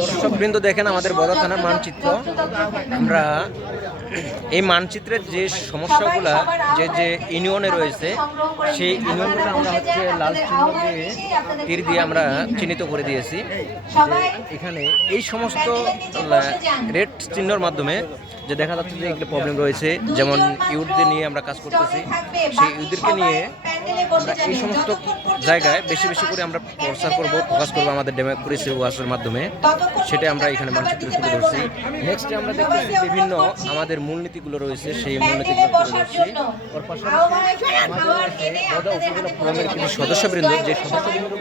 দর্শকবৃন্দ দেখেন আমাদের বদা থানার মানচিত্র। আমরা এই মানচিত্রের যে সমস্যাগুলা যে যে ইউনিয়নে রয়েছে সেই ইউনিয়নগুলো আমরা হচ্ছে লাল চিহ্ন দিয়ে তীর দিয়ে আমরা চিহ্নিত করে দিয়েছি। এখানে এই সমস্ত রেড চিহ্নর মাধ্যমে যে দেখা যাচ্ছে যে এগুলো প্রবলেম রয়েছে। যেমন ইউথদের নিয়ে আমরা কাজ করতেছি, সেই ইউথদেরকে নিয়ে আমরা এই সমস্ত জায়গায় বেশি বেশি করে আমরা প্রচার করব ফোকাস করব আমাদের ডেমোক্রেসি ওয়াসের মাধ্যমে। সেটা আমরা এখানে মানচিত্র তুলে ধরছি। নেক্সটে আমরা দেখতেছি বিভিন্ন আমাদের মূলনীতিগুলো রয়েছে, সেই মূলনীতিগুলো তুলে ধরছি। ওর পাশাপাশি আমাদের কিছু সদস্যবৃন্দ, যে সদস্যবৃন্দ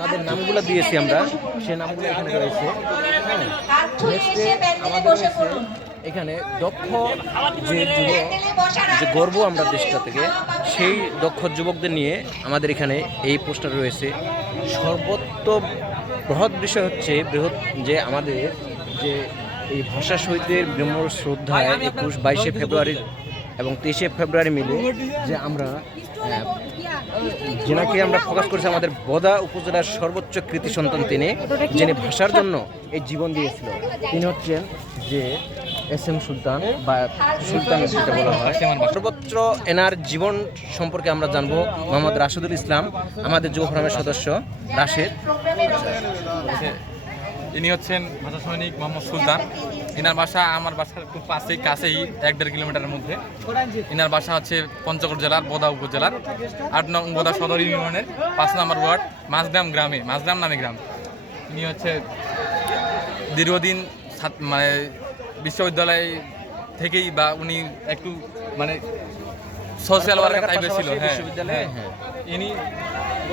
তাদের নামগুলো দিয়েছি আমরা। সেই নামগুলো এখানে রয়েছে। হ্যাঁ। নেক্সটে আমাদের এখানে দক্ষ যে যুবক যে গর্ব আমরা দেশটা থেকে সেই দক্ষ যুবকদের নিয়ে আমাদের এখানে এই পোস্টার রয়েছে। সর্বত্র বৃহৎ বিষয় হচ্ছে বৃহৎ যে আমাদের যে এই ভাষা শহীদদের ব্রহ্ম শ্রদ্ধায় একুশ বাইশে ফেব্রুয়ারি এবং তেইশে ফেব্রুয়ারি মিলে যে আমরা আহ, যেনাকে আমরা ফোকাস করেছি আমাদের বদা উপজেলার সর্বোচ্চ কৃতি সন্তান তিনি, যিনি ভাষার জন্য এই জীবন দিয়েছিল। তিনি হচ্ছেন যে এস এম সুলতান বা সুলতান যেটা বলা হয়। সর্বোচ্চ এনার জীবন সম্পর্কে আমরা জানব মোহাম্মদ রাশেদুল ইসলাম, আমাদের যুব ফোরামের সদস্য রাশেদ। ইনি হচ্ছেন ভাষা সৈনিক মোহাম্মদ সুলতান। ইনার বাসা আমার বাসার খুব পাশেই, কাছেই, এক দেড় কিলোমিটারের মধ্যে। এনার বাসা হচ্ছে পঞ্চগড় জেলার, বোদা উপজেলার, আট নং বোদা সদর ইউনিয়নের পাঁচ নম্বর ওয়ার্ড, মাঝগ্রাম গ্রামে, মাঝগ্রাম নামে গ্রাম। ইনি হচ্ছে দীর্ঘদিন মানে বিশ্ববিদ্যালয় থেকেই বা উনি একটু মানে সোশ্যাল ওয়ার্কার টাইপের ছিল হ্যাঁ হ্যাঁ ইনি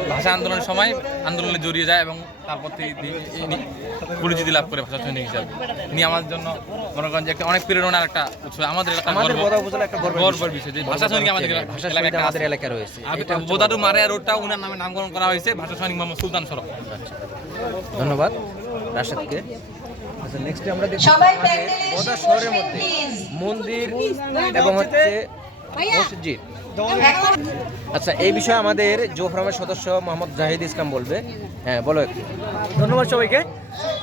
ভাষা আন্দোলনের সময় আন্দোলনে জড়িয়ে যায় এবং তারপর থেকে ইনি পরিচিতি লাভ করে ভাষা সৈনিক হিসাবে। ইনি আমাদের জন্য মনে করেন যে একটা অনেক প্রেরণার একটা উৎস। আমাদের এলাকার গর্ব। গর্বের বিষয়। যে ভাষা সৈনিক আমাদের এলাকা- ভাষা এলাকায় একটা আমাদের আছে। এলাকায় রয়েছে। বোদারু মারিয়া রোডটা উনার নামে নামকরণ করা হয়েছে ভাষা সৈনিক মোহাম্মদ সুলতান সড়ক ধন্যবাদ। রাশেদকে। আচ্ছা নেক্সট আমরা বদা শহরের মধ্যে মন্দির এবং হচ্ছে মসজিদ। আচ্ছা এই বিষয়ে আমাদের যুব ফোরামের সদস্য মোহাম্মদ জাহিদ ইসলাম বলবে। হ্যাঁ বলো একটু। ধন্যবাদ সবাইকে।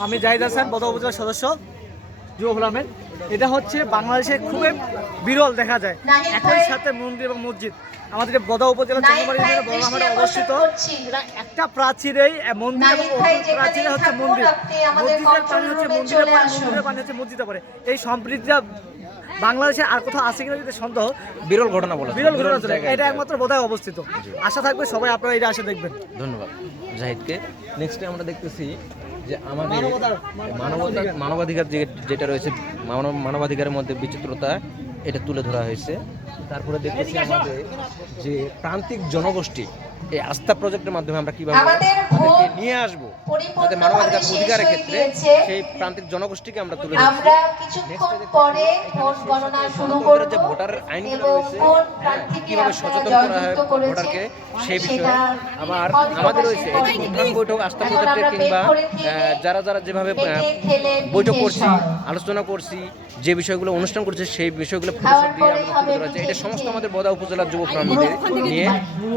আমি জাহিদ হাসান বদা উপজেলার সদস্য যুব ফোরামের এটা হচ্ছে বাংলাদেশে খুবই বিরল দেখা যায়। একই সাথে মন্দির এবং মসজিদ। আমাদের যে বদা উপজেলা চন্দ্রবাড়ি বড় অবস্থিত। একটা প্রাচীরেই মন্দির এবং প্রাচীরে হচ্ছে মন্দির। মসজিদের পানি হচ্ছে চলে পানি মন্দিরের পানি হচ্ছে মসজিদে পড়ে এই সম্প্রীতিটা বাংলাদেশে আর কোথাও আছে কিনা যদি সন্দেহ বিরল ঘটনা বলে বিরল ঘটনা এটা একমাত্র বোধহয় অবস্থিত। আশা থাকবে সবাই আপনারা এটা আসে দেখবেন। ধন্যবাদ। জাহিদকে নেক্সটে আমরা দেখতেছি যে আমাদের মানবাধিকার মানবাধিকার যেটা রয়েছে মানব মানবাধিকারের মধ্যে বিচিত্রতা এটা তুলে ধরা হয়েছে। তারপরে দেখতেছি আমাদের যে প্রান্তিক জনগোষ্ঠী এই আস্থা প্রজেক্টের মাধ্যমে আমরা কীভাবে নিয়ে আসব তাদের মানবাধিকার অধিকারের ক্ষেত্রে সেই প্রান্তিক জনগোষ্ঠীকে আমরা তুলে আমরা কিছুক্ষণ পরে ভোট গণনা শুরু করব যে ভোটার কোন হ্যাঁ, কীভাবে সচেতন করা হয় ভোটারকে সেই বিষয়ে। আবার আমাদের রয়েছে প্রধান বৈঠক আস্থা প্রজেক্টের কিংবা যারা যারা যেভাবে বৈঠক করছি আলোচনা করছি যে বিষয়গুলো অনুষ্ঠান করছে সেই বিষয়গুলো ফুটেসব দিয়ে আমরা তুলে ধরা এটা সমস্ত আমাদের বদা উপজেলার যুব প্রাণীদের নিয়ে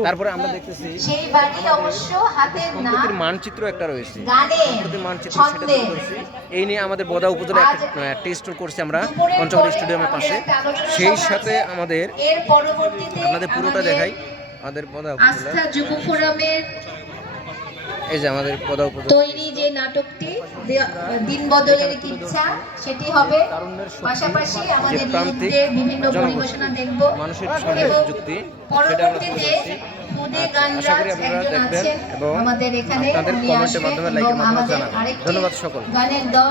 তারপরে আমরা দেখতেছি সম্প্রতির মানচিত্র একটা রয়েছে। সম্প্রতির মানচিত্র সেটা তুলে এই নিয়ে আমাদের বদা উপজেলা একটা টেস্ট করছি আমরা পঞ্চগড় স্টেডিয়ামের পাশে। সেই সাথে আমাদের আপনাদের পুরোটা দেখাই। আমাদের বদা উপজেলা। এই যে আমাদের তৈরি যে নাটকটি দিন বদলের ইচ্ছা সেটি হবে পাশাপাশি আমাদের বিভিন্ন পরিবেশনা দেখব মানুষের যুক্তি পরবর্তীতে খুদে আশা করি গানরাজ একজন আছেন আমাদের এখানে উনি আসবেন এবং আমাদের আরেকটি গানের দল